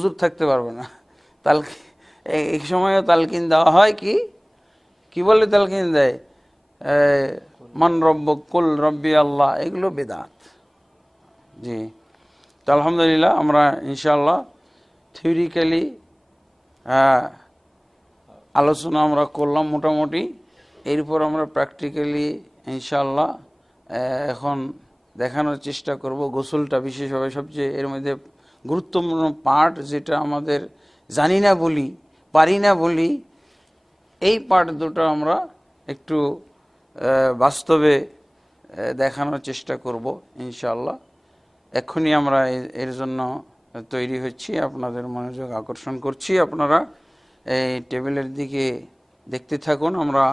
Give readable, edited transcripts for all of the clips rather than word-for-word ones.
হুজুর থাকতে পারবে না। এই সময়ও তালকিন দেওয়া হয়, কি বলে তালকিন দেয়, মান রব্বুক, কুল রব্বি আল্লাহ, এগুলো বেদাত। জি, তো আলহামদুলিল্লাহ আমরা ইনশাআল্লাহ থিওরিক্যালি আলোচনা আমরা করলাম মোটামুটি। এরপর আমরা প্র্যাকটিক্যালি ইনশাআল্লাহ এখন দেখানোর চেষ্টা করব গোসলটা বিশেষভাবে সবচেয়ে এর মধ্যে গুরুত্বপূর্ণ পার্ট, যেটা আমাদের জানি না বলি, পারি না বলি, এই পার্ট দুটো আমরা একটু বাস্তবে দেখানোর চেষ্টা করব ইনশাআল্লাহ। এক্ষুনি আমরা এর জন্য তৈরি হচ্ছি, আপনাদের মনোযোগ আকর্ষণ করছি। আপনারা এই টেবিলের দিকে দেখতে থাকুন। আমরা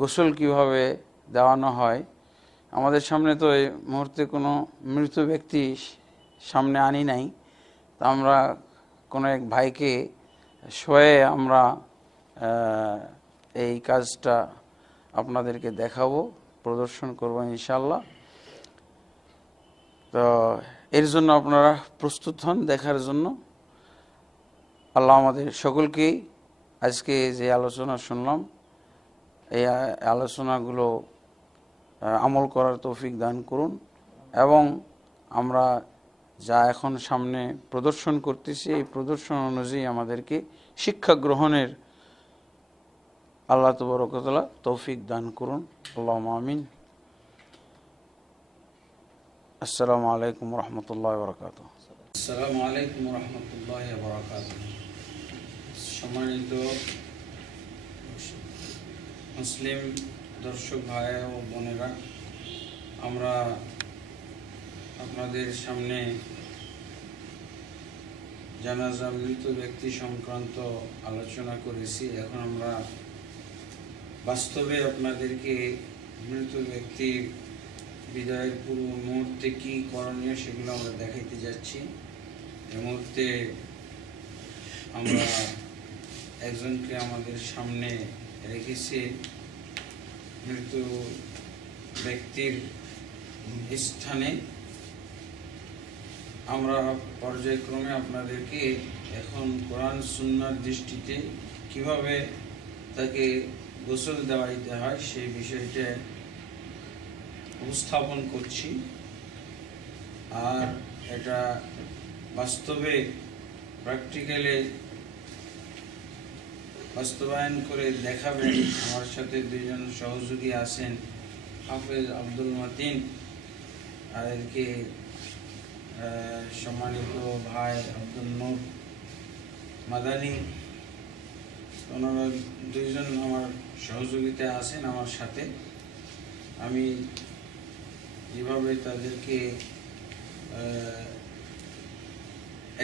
গোসল কিভাবে দেওয়ানো হয়, আমাদের সামনে তো এই মুহূর্তে কোনো মৃত ব্যক্তি সামনে আনি নাই, তা আমরা কোনো এক ভাইকে শোয়ে আমরা এই কাজটা আপনাদেরকে দেখাবো, প্রদর্শন করবো ইনশাআল্লাহ। তো এর জন্য আপনারা প্রস্তুত হন দেখার জন্য। আল্লাহ আমাদের সকলকেই আজকে যে আলোচনা শুনলাম, এই আলোচনাগুলো আমল করার তৌফিক দান করুন, এবং আমরা যা এখন সামনে প্রদর্শন করতেছি এই প্রদর্শন অনুযায়ী আমাদেরকে শিক্ষা গ্রহণের আল্লাহ তাবারক ওয়া তাআলা তৌফিক দান করুন। আল্লাহুম্মা আমিন। আসসালামু আলাইকুম ওয়া রাহমাতুল্লাহি ওয়া বারাকাতুহু। আসসালামু আলাইকুম ওয়া রাহমাতুল্লাহি ওয়া বারাকাতুহু। সম্মানিত মুসলিম দর্শক ভাই ও বোনেরা, আমরা আপনাদের সামনে জানাজা মৃত ব্যক্তি সংক্রান্ত আলোচনা করেছি। এখন আমরা বাস্তবে আপনাদেরকে মৃত ব্যক্তির বিদায়ের পূর্ব মুহূর্তে কি করণীয় সেগুলো আমরা দেখাইতে যাচ্ছি। এই মুহূর্তে আমরা একজনকে আমাদের সামনে রেখেছি। মৃত ব্যক্তির স্থানে আমরা পর্যায়ক্রমে আপনাদেরকে এখন কোরআন সুন্নাহর দৃষ্টিতে কিভাবে তাকে গোসল দেওয়াইতে হয় সেই বিষয়টা উপস্থাপন করছি। আর এটা বাস্তবে প্র্যাকটিক্যালি বাস্তবায়ন করে দেখাবেন আমার সাথে দুইজন সহযোগী আছেন, হাফেজ আব্দুল মতিন, আর এদিকে সম্মানিত ভাই আব্দুল নূর মাদানী। ওনারা দুইজন আমার সহযোগিতা আছেন আমার সাথে। আমি যেভাবে তাদেরকে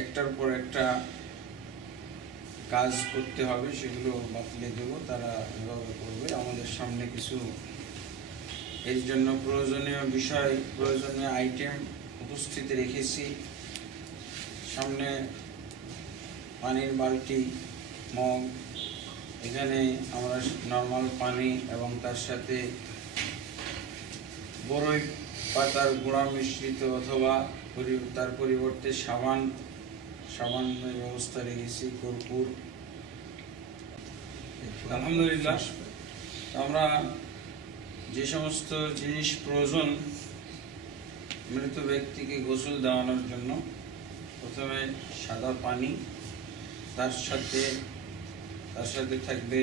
একটার পর একটা কাজ করতে হবে সেগুলো বাতলে দেব, তারা এভাবে করবে। আমাদের সামনে কিছু এর জন্য প্রয়োজনীয় বিষয়, প্রয়োজনীয় আইটেম উপস্থিত রেখেছি। সামনে পানির বালতি, মগ, এখানে আমরা নর্মাল পানি এবং তার সাথে বরই পাতার গুঁড়া মিশ্রিত অথবা তার পরিবর্তে সাবানের ব্যবস্থা রেখেছি, কর্পূর। আলহামদুলিল্লাহ, আমরা যে সমস্ত জিনিস প্রয়োজন মৃত ব্যক্তিকে গোসল দেওয়ানোর জন্য, প্রথমে সাদা পানি, তার সাথে থাকবে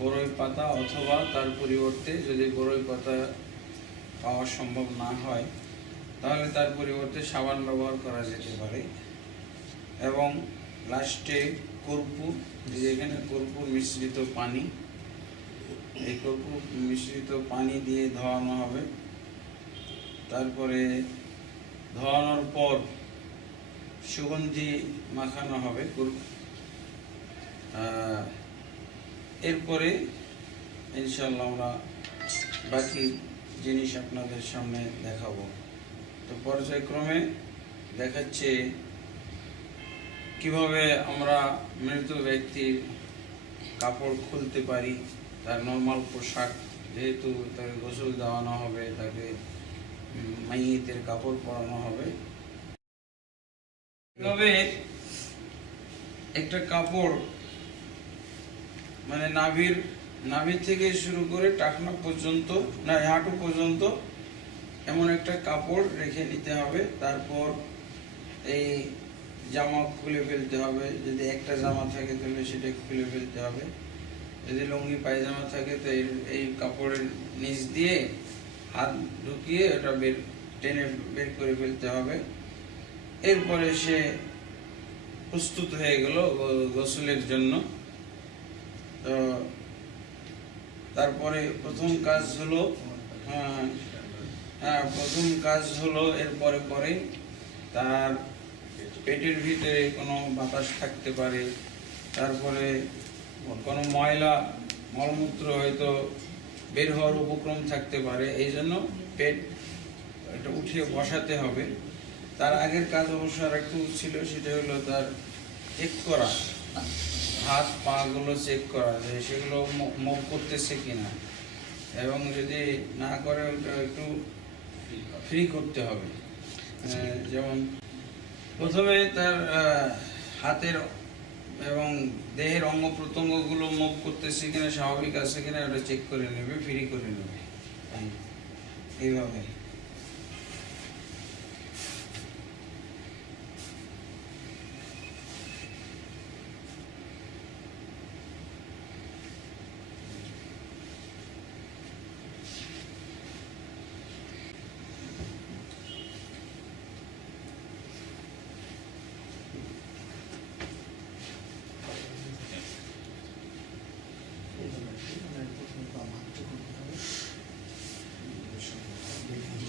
বরই পাতা অথবা তার পরিবর্তে যদি বরই পাতা পাওয়া সম্ভব না হয় তাহলে তার পরিবর্তে সাবান ব্যবহার করা যেতে পারে। এবং লাস্টে কর্পূর, যেখানে কর্পূর মিশ্রিত পানি, এই কর্পূর মিশ্রিত পানি দিয়ে ধোয়ানো হবে। তারপরে ধোয়ানোর পর সুগন্ধি মাখানো হবে। এরপরে ইনশাআল্লাহ আমরা বাকি জিনিস আপনাদের সামনে দেখাবো। তো পর্যায়ক্রমে দেখাচ্ছে কিভাবে আমরা মৃত ব্যক্তির কাপড় খুলতে পারি। তার নর্মাল পোশাক, যেহেতু তাকে গোসল দেওয়ানো হবে, তাকে মাইয়িতের কাপড় পরানো হবে, তবে একটা কাপড় মানে নাভির থেকে শুরু করে টাকনা পর্যন্ত, না হাঁটু পর্যন্ত এমন একটা কাপড় রেখে নিতে হবে। তারপর এই জামা খুলে ফেলতে হবে, যদি একটা জামা থাকে তাহলে সেটা খুলে ফেলতে হবে, যদি লুঙ্গি পায়জামা থাকে তো এই কাপড়ের নিচ দিয়ে হাত ঢুকিয়ে ওটা টেনে বের করে ফেলতে হবে। এরপরে সে প্রস্তুত হয়ে গেল গোসলের জন্য। তো তারপরে প্রথম কাজ হলো এরপরে তার পেটের ভিতরে কোনো বাতাস থাকতে পারে, তারপরে কোনো ময়লা মলমূত্র হয়তো বের হওয়ার উপক্রম থাকতে পারে, এই জন্য পেট এটা উঠিয়ে বসাতে হবে। তার আগের কাজ অবশ্য আর একটু ছিল, সেটা হলো তার চেক করা, হাত পা গুলো চেক করা যে সেগুলো মুভ করতেছে কিনা, এবং যদি না করে ওটা একটু ফ্রি করতে হবে। যেমন প্রথমে তার হাতের এবং দেহের অঙ্গ প্রত্যঙ্গ গুলো মুভ করতেছে কিনা, স্বাভাবিক আছে কিনা ওটা চেক করে নেবে, ফ্রি করে নেবে এইভাবে।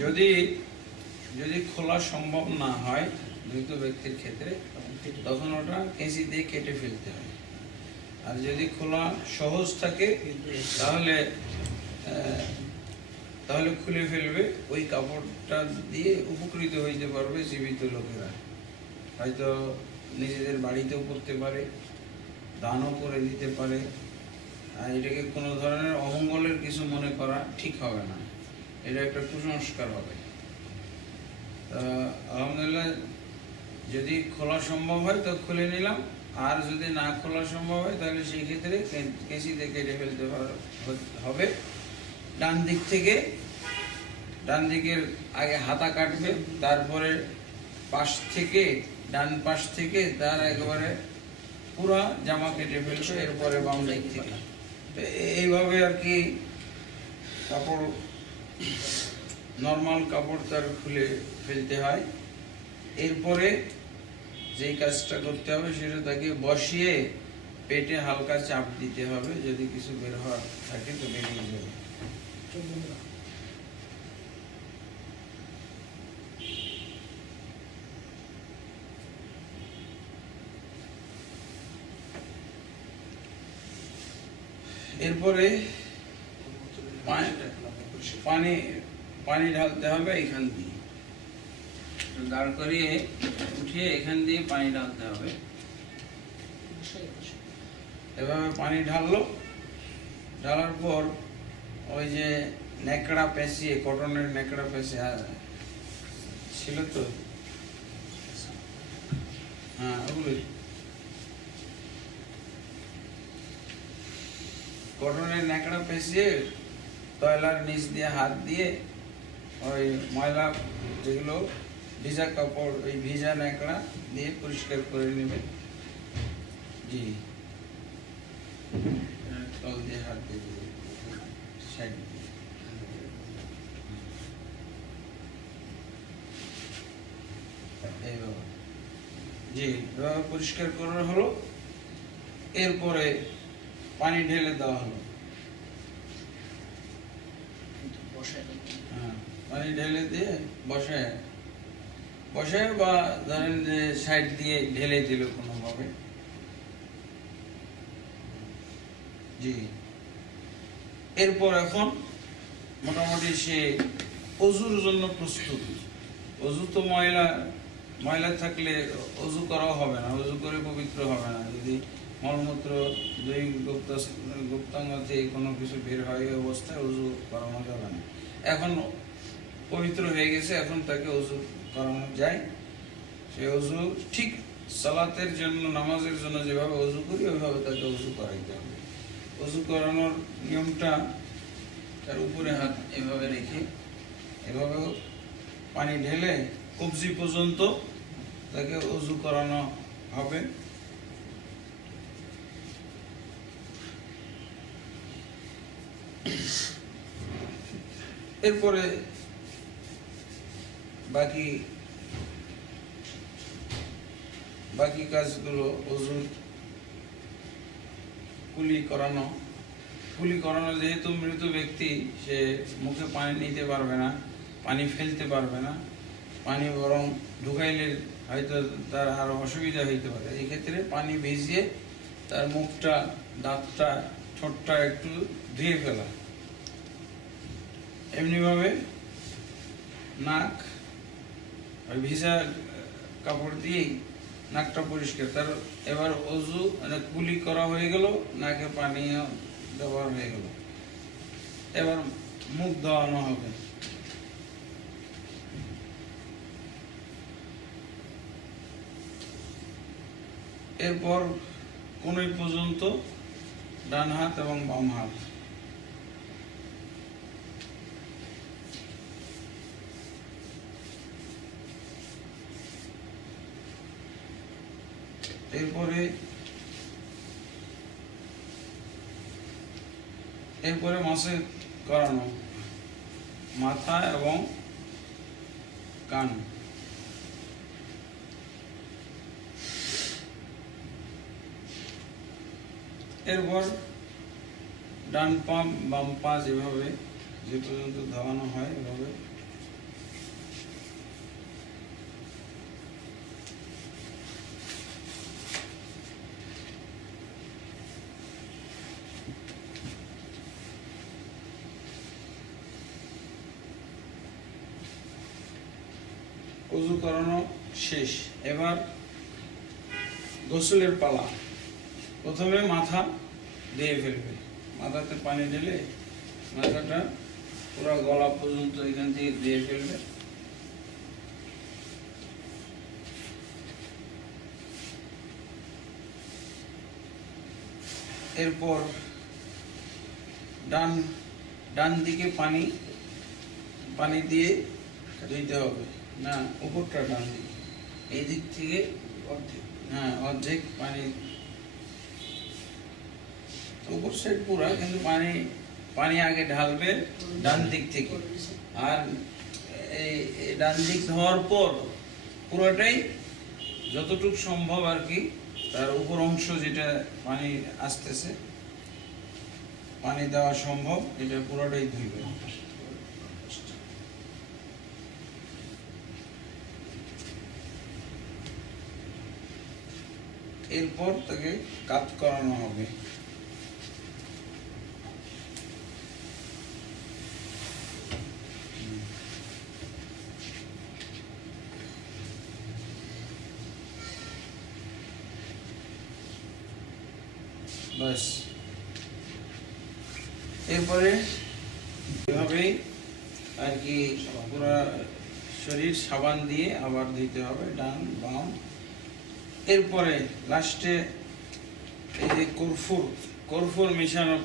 যদি যদি খোলা সম্ভব না হয় মৃত ব্যক্তির ক্ষেত্রে, তখন ওটা কেঁচি দিয়ে কেটে ফেলতে হয়। আর যদি খোলা সহজ থাকে তাহলে তাহলে খুলে ফেলবে। ওই কাপড়টা দিয়ে উপকৃত হইতে পারবে জীবিত লোকেরা, হয়তো নিজেদের বাড়িতেও পরতে পারে, দানও করে দিতে পারে। আর এটাকে কোনো ধরনের অমঙ্গলের কিছু মনে করা ঠিক হবে না, এটা একটা কুসংস্কার হবে। আলহামদুলিল্লাহ, যদি খোলা সম্ভব হয় তো খুলে নিলাম, আর যদি না খোলা সম্ভব হয় তাহলে সেই ক্ষেত্রে কেঁচি দিয়ে কেটে ফেলতে হবে। ডান দিকের আগে হাতা কাটবে, তারপরে ডান পাশ থেকে তার একেবারে পুরা জামা কেটে ফেলবে, এরপরে বাম দিক থেকে। এইভাবে আর কি কাপড়, নর্মাল কাপড় তার খুলে ফেলতে হয়। এরপরে যেই কাজটা করতে হবে সেটা তাকে বসিয়ে পেটে হালকা চাপ দিতে হবে, যদি কিছু বের হওয়ার থাকে তো বেরিয়ে যাবে। এরপরে পানি ঢালতে হবে এখান দিয়ে, দাঁড় করিয়ে উঠিয়ে এখান দিয়ে পানি ঢালতে হবে। এভাবে পানি ঢাললো, ঢালার পর ওই যে ন্যাকড়া পেঁচিয়ে, কটনের ন্যাকড়া পেঁচিয়ে ছিল তো, হ্যাঁ ওগুলোই, কটনের ন্যাকড়া পেঁচিয়ে তয়লার নিচ দিয়ে হাত দিয়ে ওই ময়লা যেগুলো ভিজা কাপড়, ওই ভিজা ন্যাকড়া দিয়ে পরিষ্কার করে নেবে। জি, তল দিয়ে হাত দিয়ে সাইড এইভাবে, জি এভাবে পরিষ্কার করা হলো। এরপরে পানি ঢেলে দেওয়া হলো, পানি ঢেলে দিয়ে বসায় বা ধরেন যে সাইড দিয়ে ঢেলে দিল কোনোভাবে। জি, এরপর এখন মোটামুটি সে অজুর জন্য প্রস্তুত। অজু তো ময়লা থাকলে অজু করাও হবে না, অজু করে পবিত্র হবে না। যদি মলমূত্র দুই গুপ্তাঙ্গ থেকে কোনো কিছু বের হয় এই অবস্থায় অজু করানো যাবে না। এখন পবিত্র হয়ে গেছে, এখন তাকে অজু করানো যায়। সে অজু ঠিক সালাতের জন্য, নামাজের জন্য যেভাবে ওযু করি ওইভাবে তাকে ওযু করাইতে হবে। ওযু করানোর নিয়মটা, তার উপরে হাত এভাবে রেখে এভাবে পানি ঢেলে কবজি পর্যন্ত তাকে ওযু করানো হবে। এরপরে বাকি কাজগুলো, ওযুর কুলি করানো যেহেতু মৃত ব্যক্তি, সে মুখে পানি নিতে পারবে না, পানি ফেলতে পারবে না, পানি বরং ঢুকাইলে হয়তো তার আরো অসুবিধা হইতে পারে। এই ক্ষেত্রে পানি ভিজিয়ে তার মুখটা, দাঁতটা, ঠোঁটটা একটু ধুয়ে ফেলা। এমনিভাবে নাক ওই ভিজা কাপড় দিয়েই নাকটা পরিষ্কার। তার এবার ওযু মানে কুলি করা হয়ে গেল, নাকে পানিও ব্যবহার হয়ে গেল, এবার মুখ ধোয়ানো হবে। এরপর কোনই পর্যন্ত ডান হাত এবং বাম হাত, এরপরে মাসে করানো মাথা এবং কান। এরপর ডান পা বাম পা যেভাবে যে পর্যন্ত ধোয়ানো হয় এভাবে ওযু করানো শেষ। এবার গোসলের পালা। প্রথমে মাথা দিয়ে ফেলবে, মাথাতে পানি ঢেলে মাথাটা পুরো গলা পর্যন্ত এখান থেকে দিয়ে ফেলবে। এরপর ডান দিকে পানি দিয়ে ধুইতে হবে। না, উপরটা ডান দিকে, এই দিক থেকে অর্ধেক পানি, উপর সাইড পুরা, কিন্তু পানি আগে ঢালবে ডান দিক থেকে। আর এই ডান দিক ধোয়ার পর পুরোটাই যতটুকু সম্ভব আর কি, তার উপর অংশ যেটা পানি আসতেছে, পানি দেওয়া সম্ভব, এটা পুরোটাই ধুইবে। এরপর তাকে কাত করানো হবে। বাস, এরপরে এভাবেই আর কি পুরো শরীর সাবান দিয়ে আবার ধুইতে হবে, ডান বাম। এরপরে লাস্টে এই যে কর্ফুর মিশানো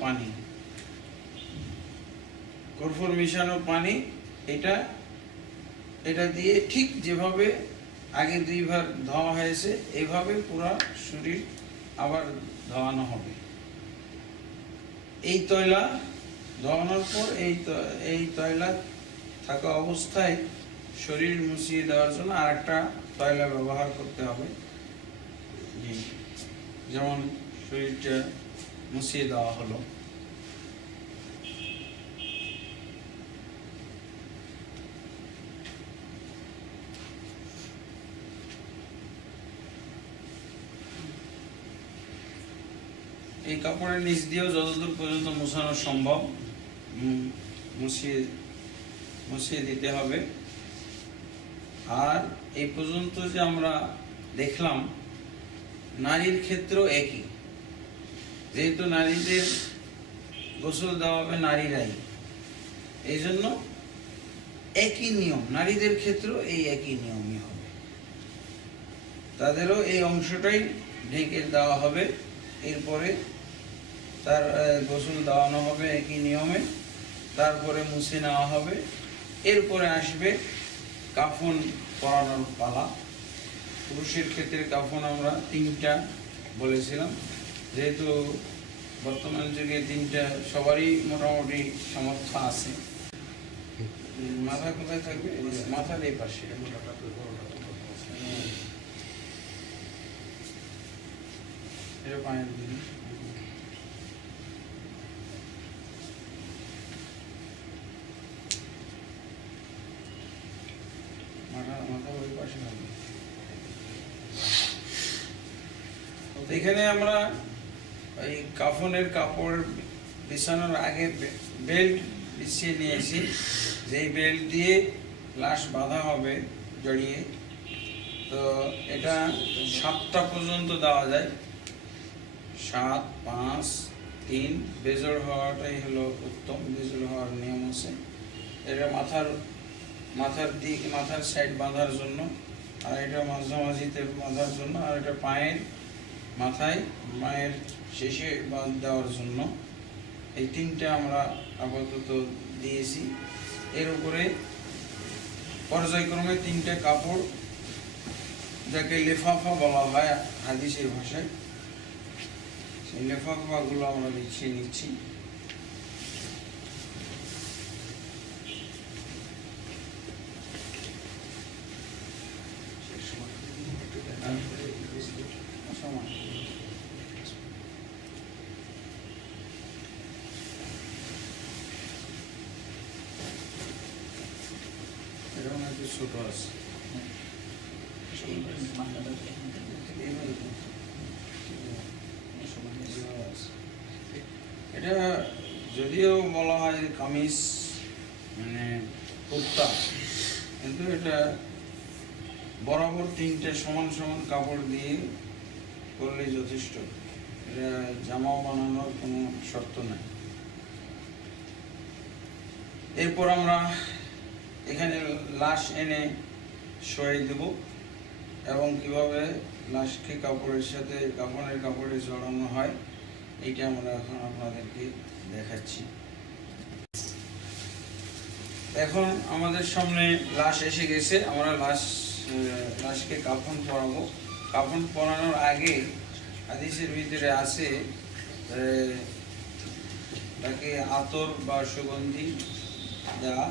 পানি, এটা দিয়ে ঠিক যেভাবে আগে দুইবার ধোয়া হয়েছে এইভাবে পুরো শরীর আবার ধোয়ানো হবে। এই তয়লা ধোয়ানোর পর এই তয়লা থাকা অবস্থায় শরীর মুছিয়ে দেওয়ার জন্য আরেকটা তয়লা ব্যবহার করতে হবে। যেমন শরীরটা মুছিয়ে দেওয়া হলো। এই কাপড়ের নিচ দিয়েও যতদূর পর্যন্ত মোছানো সম্ভব মুছিয়ে দিতে হবে। আর এই পর্যন্ত যে আমরা দেখলাম, নারীর ক্ষেত্রেও একই, যেহেতু নারীদের গোসল দেওয়া হবে নারীরাই, এই জন্য একই নিয়ম, নারীদের ক্ষেত্রেও এই একই নিয়মই হবে। তাদেরও এই অংশটাই ঢেকে দেওয়া হবে। এরপরে তার গোসল দেওয়ানো হবে একই নিয়মে, তারপরে মুছে নেওয়া হবে। এরপরে আসবে কাফন পরানোর পালা। পুরুষের ক্ষেত্রে কাফন আমরা 3টা বলেছিলাম, যেহেতু বর্তমান যুগে 3টা সবারই মোটামুটি সামর্থ্য আছে। মাথা কোথায় থাকবে? মাথার এই পাশে। এটা পায়ের দিকে। মাথা ওই পাশে থাকবে। এখানে আমরা এই কাফনের কাপড় বিছানোর আগে বেল্ট বিছিয়ে নিয়েছি, যেই বেল্ট দিয়ে লাশ বাঁধা হবে জড়িয়ে। তো এটা 7টা পর্যন্ত দেওয়া যায়, 7, 5, 3। বেজোড় হওয়াটাই হলো উত্তম, বেজোড় হওয়ার নিয়ম আছে। এটা মাথার সাইড বাঁধার জন্য, আর এটা মাঝামাঝিতে বাঁধার জন্য, আর এটা মায়ের শেষে বাঁধ দেওয়ার জন্য। এই 3টা আমরা আপাতত দিয়েছি। এর উপরে পর্যায়ক্রমে 3টা কাপড়, যাকে লেফাফা বলা হয় হাদিসের ভাষায়, সেই লেফাফাগুলো আমরা বিছিয়ে নিচ্ছি। এরকম একটু ছোট আছে। এটা যদিও বলা হয় কামিজ মানে কুর্তা, কিন্তু এটা বরাবর 3টে সমান সমান কাপড় দিয়ে করলেই যথেষ্ট। এটা জামাও বানানোর কোনো শর্ত নাই। এরপর আমরা এখানে লাশ এনে শোয়াই দেব, এবং কিভাবে লাশকে কাপড়ের সাথে কাফনের কাপড়ে জড়ানো হয় এইটা আমরা এখন আপনাদেরকে দেখাচ্ছি। এখন আমাদের সামনে লাশ এসে গেছে, আমরা লাশকে কাফন পরাবো। কাফন পরানোর আগে হাদিসের ভিতরে আছে তাকে আতর বা সুগন্ধি দেওয়া,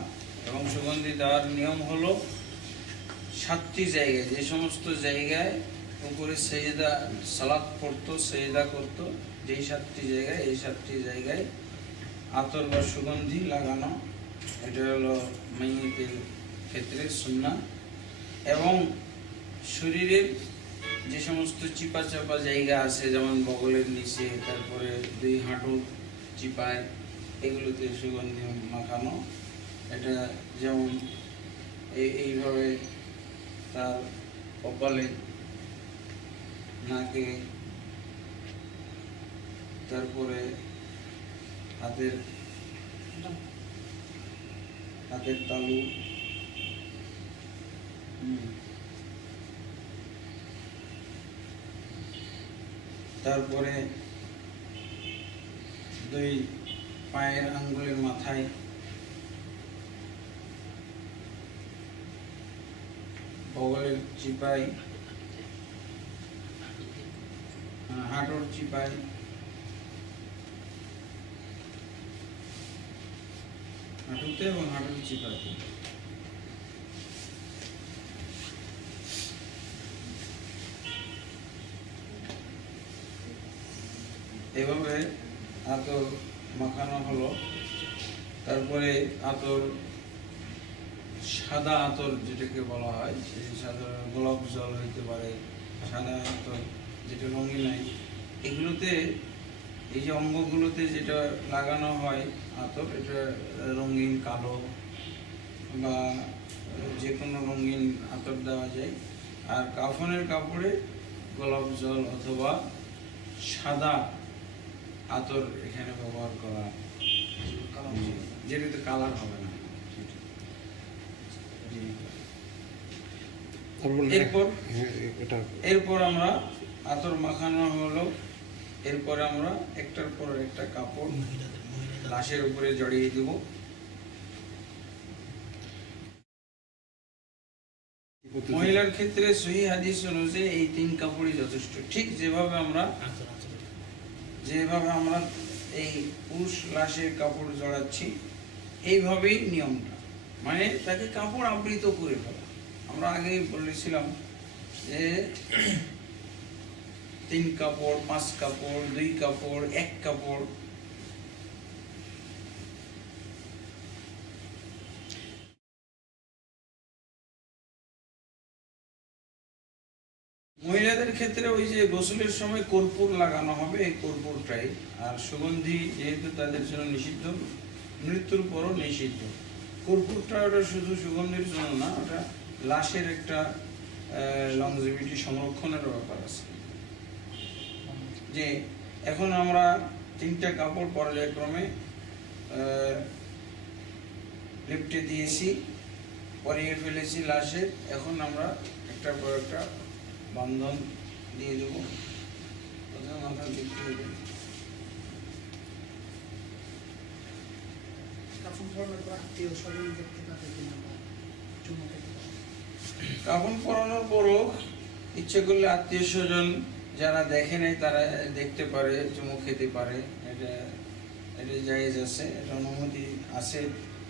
এবং সুগন্ধি দেওয়ার নিয়ম হলো 7টি জায়গায়, যে সমস্ত জায়গায় উপরে সেজদা সালাত পড়তো, সেজদা করতো, যেই 7টি জায়গায়, এই 7টি জায়গায় আতর বা সুগন্ধি লাগানো। এটা হলো মাইয়িতের ক্ষেত্রে সুন্নাহ। এবং শরীরের যে সমস্ত চিপা চাপা জায়গা আছে, যেমন বগলের নিচে, তারপরে 2 হাঁটুর চিপায়, এগুলোতে সুগন্ধি মাখানো। এটা যেমন এইভাবে তার কপালে, নাকে, তারপরে হাতের তালু, তারপরে 2 পায়ের আঙ্গুলের মাথায়, বগলের চিপাই, হাঁটুর চিপাই, হাঁটুতে এবং হাঁটুর চিপাতে। এভাবে আতর মাখানো হলো। তারপরে আতর, সাদা আতর যেটাকে বলা হয়, সেই সাদা গোলাপ জল হইতে পারে, সাদা আতর যেটা রঙিন নাই, এগুলোতে এই যে অঙ্গগুলোতে যেটা লাগানো হয় আতর, এটা রঙিন কালো বা যে কোনো রঙিন আতর দেওয়া যায়। আর কাফনের কাপড়ে গোলাপ জল অথবা সাদা আতর এখানে ব্যবহার করা, যেটাতে কালার হবে না। এরপর এরপর আমরা আতর মাখানো হলো, এরপরে আমরা একটার পর একটা কাপড় লাশের উপরে জড়িয়ে দিব। মহিলার ক্ষেত্রে সহিহ হাদিস অনুযায়ী এই 3 কাপড়ই যথেষ্ট। ঠিক যেভাবে আমরা এই পুরুষ লাশের কাপড় জড়াচ্ছি, এইভাবেই নিয়মটা, মানে তাকে কাপড় আবৃত করে ফেলা। আমরা আগেই বলেছিলাম যে 3 কাপড়, 5 কাপড়, 2 কাপড়, 1 কাপড়। মহিলাদের ক্ষেত্রে ওই যে গোসলের সময় কর্পূর লাগানো হবে, এই কর্পূরটাই। আর সুগন্ধি যেহেতু তাদের জন্য নিষিদ্ধ, মৃত্যুর পরও নিষিদ্ধ। কর্পূরটা ওটা শুধু সুগন্ধির জন্য না, ওটা লাশের একটা লংজিভিটি সংরক্ষণের ব্যাপার আছে। যে এখন আমরা 3টা কাপড় পর্যায়ক্রমে লিপটে দিয়েছি, পরিয়ে ফেলেছি লাশের। এখন আমরা একটার পর একটা বন্ধন দিয়ে দেবো। প্রথমে মাথা লিপটে দেবো। কাফন পরানোর পরও ইচ্ছে করলে আত্মীয় স্বজন যারা দেখে নাই তারা দেখতে পারে, চুমু খেতে পারে। এটা জায়েজ আছে, এটা অনুমতি আছে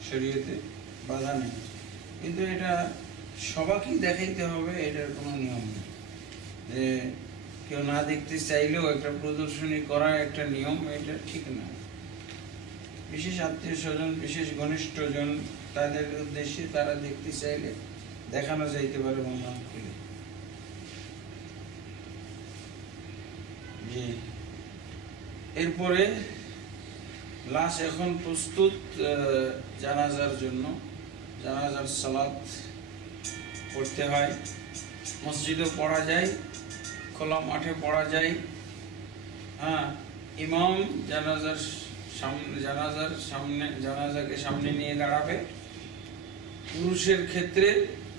শরীয়তে, বাধা নেই। কিন্তু এটা সবাইকেই দেখাইতে হবে এটার কোনো নিয়ম নেই। যে কেউ না দেখতে চাইলেও একটা প্রদর্শনী করা একটা নিয়ম, এটা ঠিক না। বিশেষ আত্মীয় স্বজন, বিশেষ ঘনিষ্ঠজন, তাদের উদ্দেশ্যে তারা দেখতে চাইলে দেখানো যাইতে পারে বন্ধন খুলে। জি, এরপরে লাশ এখন প্রস্তুত জানাজার জন্য। জানাজার সালাত পড়তে হয়, মসজিদে পড়া যায়, খোলা মাঠে পড়া যায়। হ্যাঁ, ইমাম জানাজাকে সামনে নিয়ে দাঁড়াবে। পুরুষের ক্ষেত্রে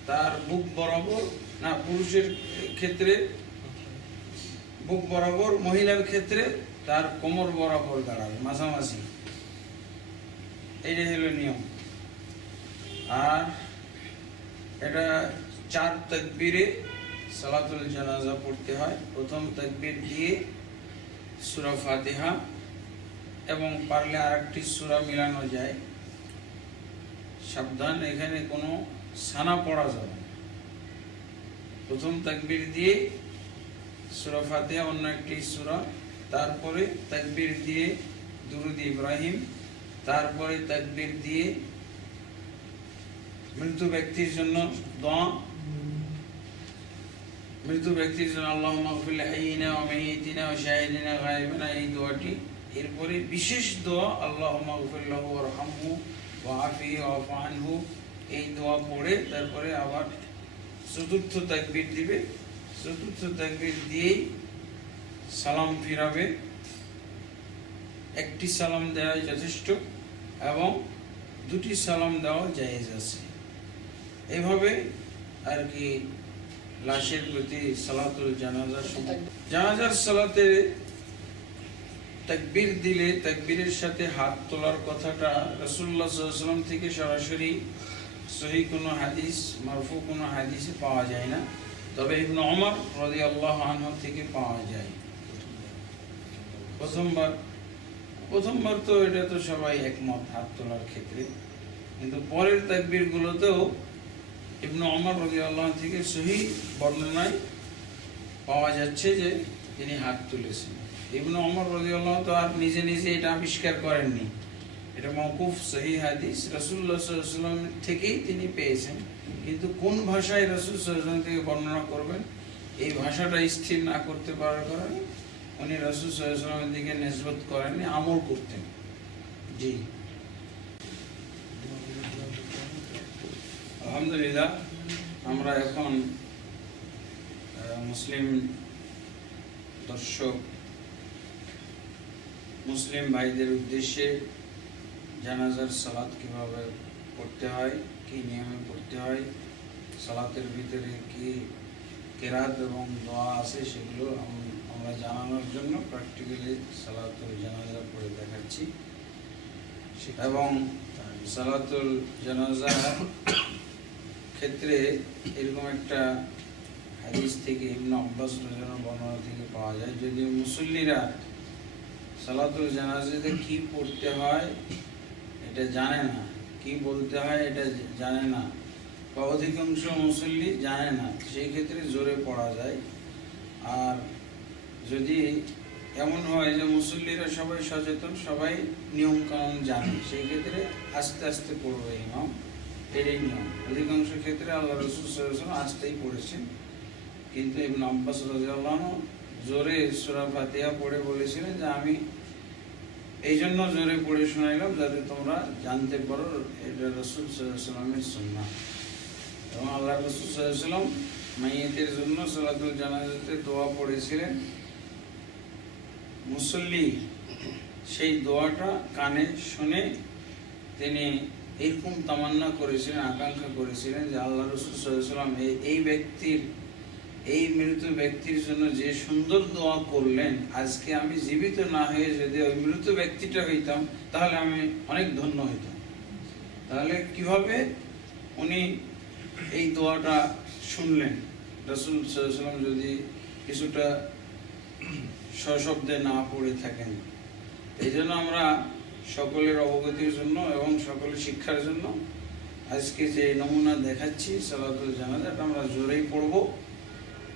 তার বুক বরাবর, না পুরুষের ক্ষেত্রে বুক বরাবর, মহিলার ক্ষেত্রে তার কোমর বরাবর দাঁড়াবে, মাঝামাঝি। এইটাই হলো নিয়ম। আর এটা 4 তাকবীরে সালাতুল জানাজা পড়তে হয়। প্রথম তাকবীর দিয়ে সূরা ফাতিহা এবং পারলে আরেকটি সূরা মিলানো যায়। সাবধান, এখানে কোনো সানা পড়া যাবে না। প্রথম তাকবীর দিয়ে সূরা ফাতিহা, অন্য একটি সূরা, তারপরে তাকবীর দিয়ে দুরূদ ইব্রাহিম, তারপরে তাকবীর দিয়ে মৃত ব্যক্তির জন্য দোয়া, মৃত ব্যক্তির জন্য আল্লাহুম্মা গফির লিহাইয়িনা ওয়া মাইয়িতিনা ওয়া শাহিদিনা গায়বিনা, এই দোয়াটি। এরপরে বিশেষ দোয়া আল্লাহুম্মা গফির লাহু ওয়ারহামহু ওয়া আফিহি ওয়াফু আনহু, এই দোয়া পড়ে তারপরে আবার চতুর্থ তাকবীর দিবে। চতুর্থ তাকবীর দিয়েই সালাম ফিরাবে। একটি সালাম দেওয়া যথেষ্ট এবং 2টি সালাম দেওয়া জায়েজ আছে। এভাবে আর কি লাশের প্রতি সালাতুল জানাজার সালাতে তাকবীর দিলে তাকবীরের সাথে হাত তোলার কথাটা রাসূলুল্লাহ সাল্লাল্লাহু আলাইহি ওয়াসাল্লাম থেকে সরাসরি সহিহ কোনো হাদিস, মারফু কোনো হাদিসে পাওয়া যায় না। তবে ইবনে ওমর রাদিয়াল্লাহু আনহু থেকে পাওয়া যায়। প্রথমবার তো এটা তো সবাই একমত হাত তোলার ক্ষেত্রে, কিন্তু পরের তাকবীর গুলোতেও ইবনে ওমর রাদিয়াল্লাহু আনহু থেকে সহিহ বর্ণনায় পাওয়া যাচ্ছে যে তিনি হাত তুলেছেন। ইবনে ওমর রাদিয়াল্লাহু তো আর নিজে নিজে এটা আবিষ্কার করেননি, এটা মাওকুফ সহিহ হাদিস, রাসূলুল্লাহ সাল্লাল্লাহু আলাইহি ওয়াসাল্লাম থেকেই তিনি পেয়েছেন। কিন্তু কোন ভাষায় রাসূল সাল্লাল্লাহু আলাইহি ওয়াসাল্লাম থেকে বর্ণনা করবেন, এই ভাষাটা স্থির না করতে পারার কারণে উনি রাসূল সাল্লাল্লাহু আলাইহি ওয়াসাল্লামের দিকে নিসবত করেননি, আমল করতেন। জি, আলহামদুলিল্লাহ। আমরা এখন মুসলিম দর্শক, মুসলিম ভাইদের উদ্দেশ্যে জানাজার সালাত কিভাবে পড়তে হয়, কি নিয়মে পড়তে হয়, সালাতের ভিতরে কি কেরাত এবং দোয়া আছে সেগুলো আমরা জানানোর জন্য প্র্যাকটিক্যালি সালাতুল জানাজা পড়ে দেখাচ্ছি। এবং সালাতুল জানাজা ক্ষেত্রে এরকম একটা হাদিস থেকে ইবনে আব্বাস রাদিয়াল্লাহু বর্ণনা থেকে পাওয়া যায়, যদি মুসল্লিরা সালাতুল জানাজাতে কি পড়তে হয় এটা জানে না, কি বলতে হয় এটা জানে না, বা অধিকাংশ মুসল্লি জানে না, সেই ক্ষেত্রে জোরে পড়া যায়। আর যদি এমন হয় যে মুসল্লিরা সবাই সচেতন, সবাই নিয়ম কানুন জানে, সেই ক্ষেত্রে আস্তে আস্তে পড়বে ইমাম, এটাই নিয়ম। অধিকাংশ ক্ষেত্রে আল্লাহ রাসূল সাল্লাল্লাহু আলাইহি ওয়াসাল্লাম আস্তেই পড়েছেন, কিন্তু ইবনে আব্বাস রাদিয়াল্লাহু আনহু জোরে সূরা ফাতিহা পড়ে বলেছিলেন যে আমি এই জন্য জোরে পড়ে শোনাইলাম যাতে তোমরা জানতে পারো এটা রাসূল সাল্লাল্লাহু আলাইহি ওয়াসাল্লামের সুন্নাহ। এবং আল্লাহ রাসূল সাল্লাল্লাহু আলাইহি ওয়াসাল্লাম মাইয়িতের জন্য সালাতুল জানাজাতে দোয়া পড়েছিলেন। মুসল্লি সেই দোয়াটা কানে শুনে তিনি এরকম তামান্না করেছিলেন, আকাঙ্ক্ষা করেছিলেন যে আল্লাহ রাসূল সাল্লাল্লাহু আলাইহি ওয়াসাল্লাম এই ব্যক্তির, এই মৃত ব্যক্তির জন্য যে সুন্দর দোয়া করলেন, আজকে আমি জীবিত না হয়ে যদি ওই মৃত ব্যক্তিটা হইতাম তাহলে আমি অনেক ধন্য হইতাম। তাহলে কিভাবে উনি এই দোয়াটা শুনলেন, রাসূল সাল্লাল্লাহু আলাইহি ওয়াসাল্লাম যদি কিছুটা সশব্দে না পড়ে থাকেন। এই জন্য আমরা সকলের অবগতির জন্য এবং সকলের শিক্ষার জন্য আজকে যে নমুনা দেখাচ্ছি সালাতুল জানাজাটা আমরা জোরেই পড়ব,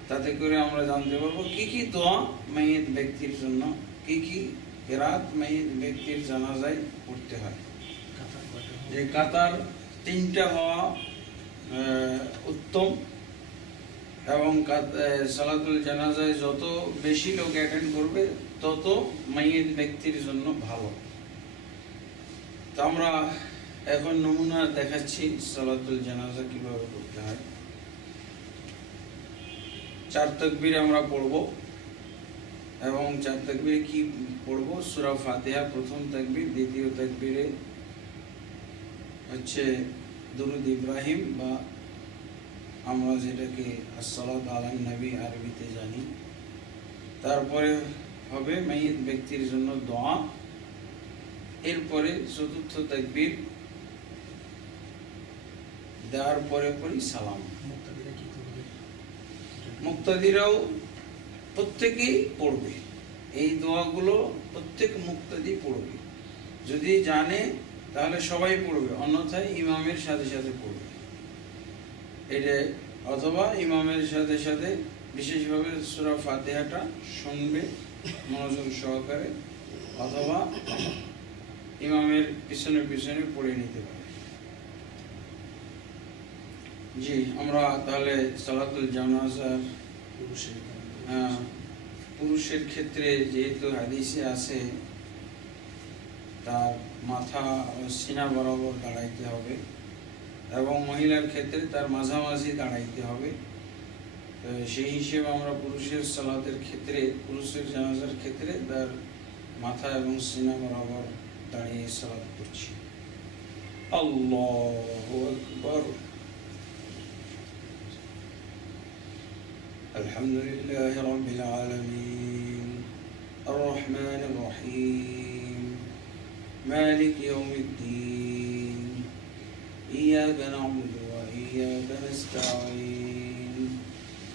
তাতে করে আমরা জানতে পারবো কি কি দোয়া মাইয়িত ব্যক্তির জন্য, কি কি কেরাত মাইয়িত ব্যক্তির জানাজায় পড়তে হয়। যে কাতার 3টা হওয়া উত্তম, এবং সালাতুল জানাজায় যত বেশি লোক অ্যাটেন্ড করবে তত মাইয়িত ব্যক্তির জন্য ভালো। তো আমরা এখন নমুনা দেখাচ্ছি সালাতুল জানাজা কিভাবে করতে হয়। 4 তাকবীর আমরা পড়ব, এবং 4 তাকবীরে কি পড়ব? সূরা ফাতিহা প্রথম তাকবীর, দ্বিতীয় তাকবীরে হচ্ছে দুরূদ ইব্রাহিম, বা আমরা যেটাকে আসসালাতু আলান নবী আরবিতে জানি। তারপরে হবে মাইয়িত ব্যক্তির জন্য দোয়া, এরপরে চতুর্থ তাকবীর দেওয়ার পরে পরই সালাম। মুক্তাদিরাও প্রত্যেকেই পড়বে এই দোয়াগুলো, প্রত্যেক মুক্তাদি পড়বে, যদি জানে তাহলে সবাই পড়বে, অন্যথায় ইমামের সাথে সাথে পড়বে এটা, অথবা ইমামের সাথে সাথে বিশেষভাবে সূরা ফাতিহাটা শুনবে মনোযোগ সহকারে, অথবা ইমামের পিছনে পিছনে পড়ে নিতে পারে। জি, আমরা তাহলে সালাতুল জানাজার পুরুষের ক্ষেত্রে যেহেতু হাদিসে আছে তার মাথা সিনা বরাবর দাঁড়াইতে হবে, এবং মহিলার ক্ষেত্রে তার মাঝামাঝি দাঁড়াইতে হবে। তো সেই হিসেবে আমরা পুরুষের সালাতের ক্ষেত্রে, পুরুষের জানাজার ক্ষেত্রে তার মাথা এবং সিনা বরাবর দাঁড়িয়ে সালাত করছি। আল্লাহু আকবার। আলহামদুলিল্লাহি রাব্বিল আলামিন আর রহমানির রহিম মালিক ইয়াউমিদ্দিন ইয়্যাকা না'বুদু ওয়া ইয়্যাকা নাস্তাঈন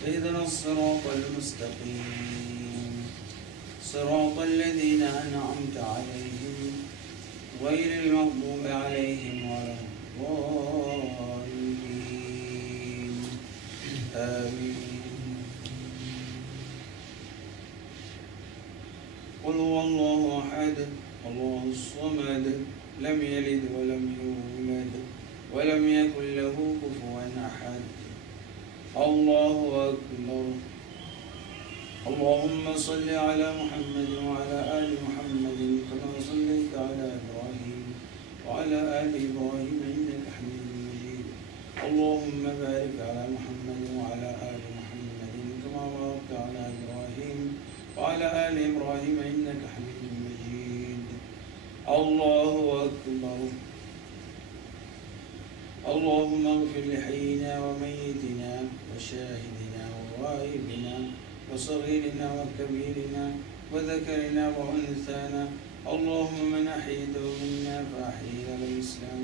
ইহদিনাস সিরাতাল মুস্তাকিম সিরাতাল লাযীনা আন'আমতা আলাইহিম গায়রিল মাগদুবি আলাইহিম ওয়ালাদ-দাল্লিন আমিন। قل هو الله أحد الله الصمد لم يلد ولم يولد ولم يكن له كفوا أحد الله أكبر اللهم صل على محمد وعلى آل محمد كما صليت على إبراهيم وعلى آل إبراهيم إنك حميد مجيد اللهم بارك على محمد وعلى آل محمد كما باركت على إبراهيم وعلى آل إبراهيم إنك حميد مجيد الله أكبر اللهم اغفر لحينا وميتنا وشاهدنا وغائبنا وصغيرنا وكبيرنا وذكرنا وأنثانا. اللهم من أحييته منا فأحييه على الإسلام،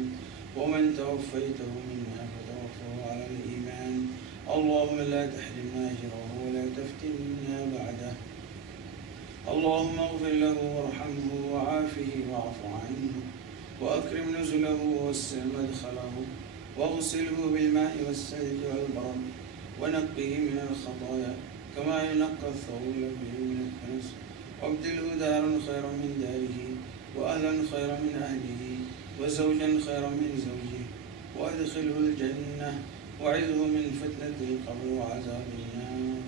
ومن توفيته منا فتوفه على الإيمان. اللهم لا تحرمنا أجره ولا تفتنا بعده. اللهم اغفر له وارحمه وعافه واعف عنه وأكرم نزله ووسع مدخله واغسله بالماء والثلج والبرد ونقه من الخطايا كما ينقى الثوب الأبيض من الدنس، وابدله دارا خيرا من داره وأهلا خيرا من أهله وزوجا خيرا من زوجه، وأدخله الجنة وعذه من فتنة القبر وعذاب النار.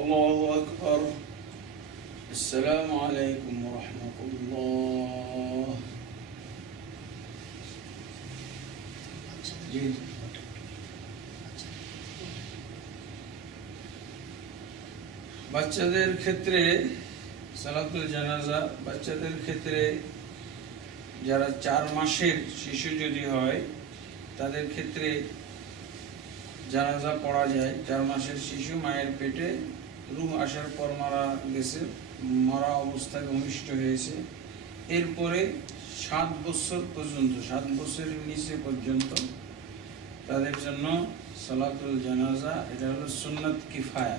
الله أكبر. السلام عليكم ورحمة الله. বাচ্চাদের ক্ষেত্রে সালাতুল জানাজা, বাচ্চাদের ক্ষেত্রে যারা 4 মাসের শিশু যদি হয় তাদের ক্ষেত্রে জানাজা পড়া যায়। 4 মাসের শিশু মায়ের পেটে রূহ আসার পর মারা গেছে, মরা অবস্থায় ভূমিষ্ঠ হয়েছে। এরপরে 7 বছর পর্যন্ত, 7 বছরের নিচে পর্যন্ত তাদের জন্য সালাতুল জানাজা এটা হলো সুন্নাত কিফায়া।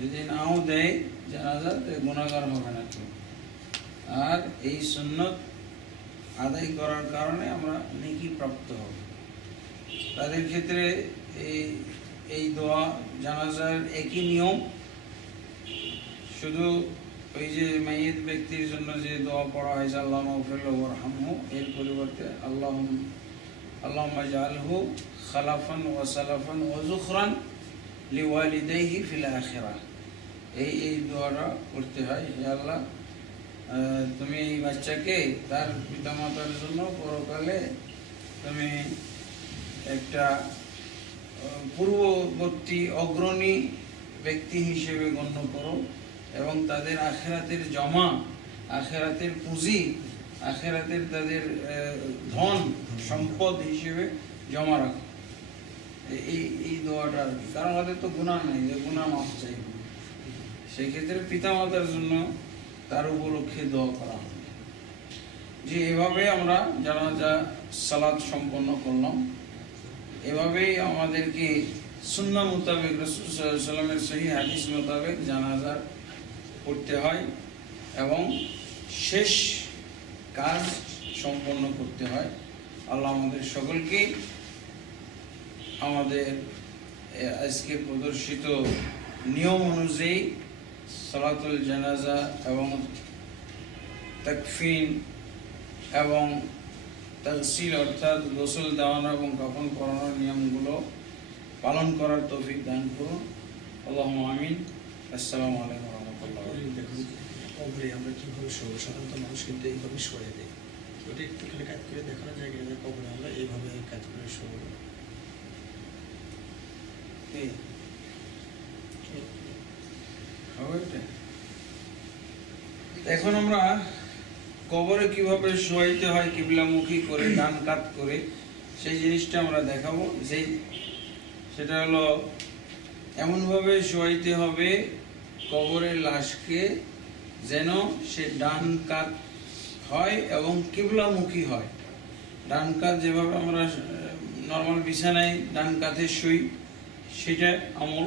যদি নাও দেয় জানাজা তো গুনাহগার হবে না কেউ। আর এই সুন্নত আদায় করার কারণে আমরা নেকি প্রাপ্ত হব। তাদের ক্ষেত্রে এই দোয়া জানাজার একই নিয়ম, শুধু ওই যে মাইয়িত ব্যক্তির জন্য যে দোয়া পড়া হয়েছে আল্লাহুম্মা গফির লাহু ওয়ারহামহু, এর পরিবর্তে আল্লাহুম্মা জাআলহু খালাফান ওয়া সালাফান ওয়া যুখরান লিওয়ালিদাইহি ফিল আখিরাহ, এই দোয়াটা করতে হয়। হে আল্লাহ, তুমি এই বাচ্চাকে তার পিতামাতার জন্য পরকালে তুমি একটা পূর্ববর্তী অগ্রণী ব্যক্তি হিসেবে গণ্য করো এবং তাদের আখিরাতের জমা, আখিরাতের পুঁজি, আখিরাতের তাদের ধন সম্পদ হিসেবে জমা রাখো। এই দোয়াটা আর কি, কারণ আমাদের তো গুনাহ নেই যে গুনাহ মাফ চাই, সেই ক্ষেত্রে পিতামাতার জন্য তার উপলক্ষে দোয়া করা হয়। যে এভাবে আমরা জানাজা সালাত সম্পন্ন করলাম, এভাবেই আমাদেরকে সুন্নাহ মোতাবেক রাসূল সাল্লাল্লাহু আলাইহি ওয়াসাল্লামের সহিহ হাদিস মোতাবেক জানাজা পড়তে হয় এবং শেষ কাজ সম্পন্ন করতে হয়। আল্লাহ আমাদের সকলকে আমাদের আজকে প্রদর্শিত নিয়ম অনুযায়ী সালাতুল জানাজা এবং তাকফিন এবং তাগসিল অর্থাৎ গোসল দেওয়ানো এবং কাফন পরানোর নিয়মগুলো পালন করার তৌফিক দান করুন। আল্লাহুম্মা আমিন। আসসালামু আলাইকুম ওয়া রাহমাতুল্লাহ। দেখুন কবরে আমরা কীভাবে শোবো, সাধারণত মানুষ কিন্তু এইভাবে সরে দেয়। ওটা একটুখানি কাজ করে দেখানো যায় কিনা কবরে আমরা এইভাবে কাজ করে শোবো। এখন আমরা কবরে কিভাবে শোয়াইতে হয় কিবলামুখী করে, ডান কাত করে, সেই জিনিসটা আমরা দেখাবো। সেটা হলো এমনভাবে শোয়াইতে হবে কবরের লাশকে যেন সে ডান কাত হয় এবং কিবলামুখী হয়। ডান কাত যেভাবে আমরা নর্মাল বিছানায় ডান কাতে শুই সেটা আমল,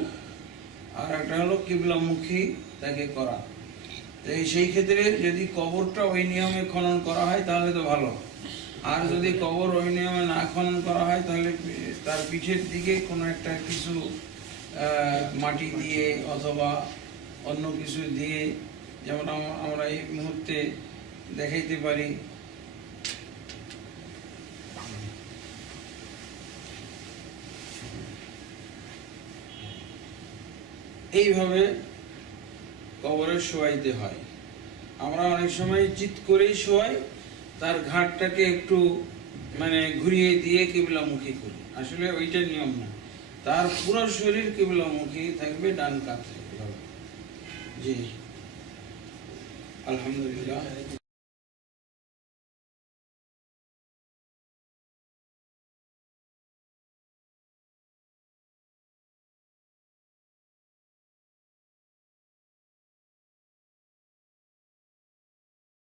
আর একটা হলো কিবলামুখী তাকে করা। সেই ক্ষেত্রে যদি কবরটা ওই নিয়মে খনন করা হয় তাহলে তো ভালো, আর যদি কবর ওই নিয়মে না খনন করা হয় তাহলে তার পিঠের দিকে কোনো একটা কিছু মাটি দিয়ে অথবা অন্য কিছু দিয়ে, যেমন আমরা এই মুহূর্তে দেখাইতে পারি, এইভাবে কবরে শোয়াইতে হয়। আমরা অনেক সময় চিৎ করেই শোয়াই, তার ঘাটটাকে একটু মানে ঘুরিয়ে দিয়ে কিবলামুখী করি, আসলে ওইটা নিয়ম না। তার পুরো শরীর কিবলামুখী থাকবে, ডান কাত। জি আলহামদুলিল্লাহ।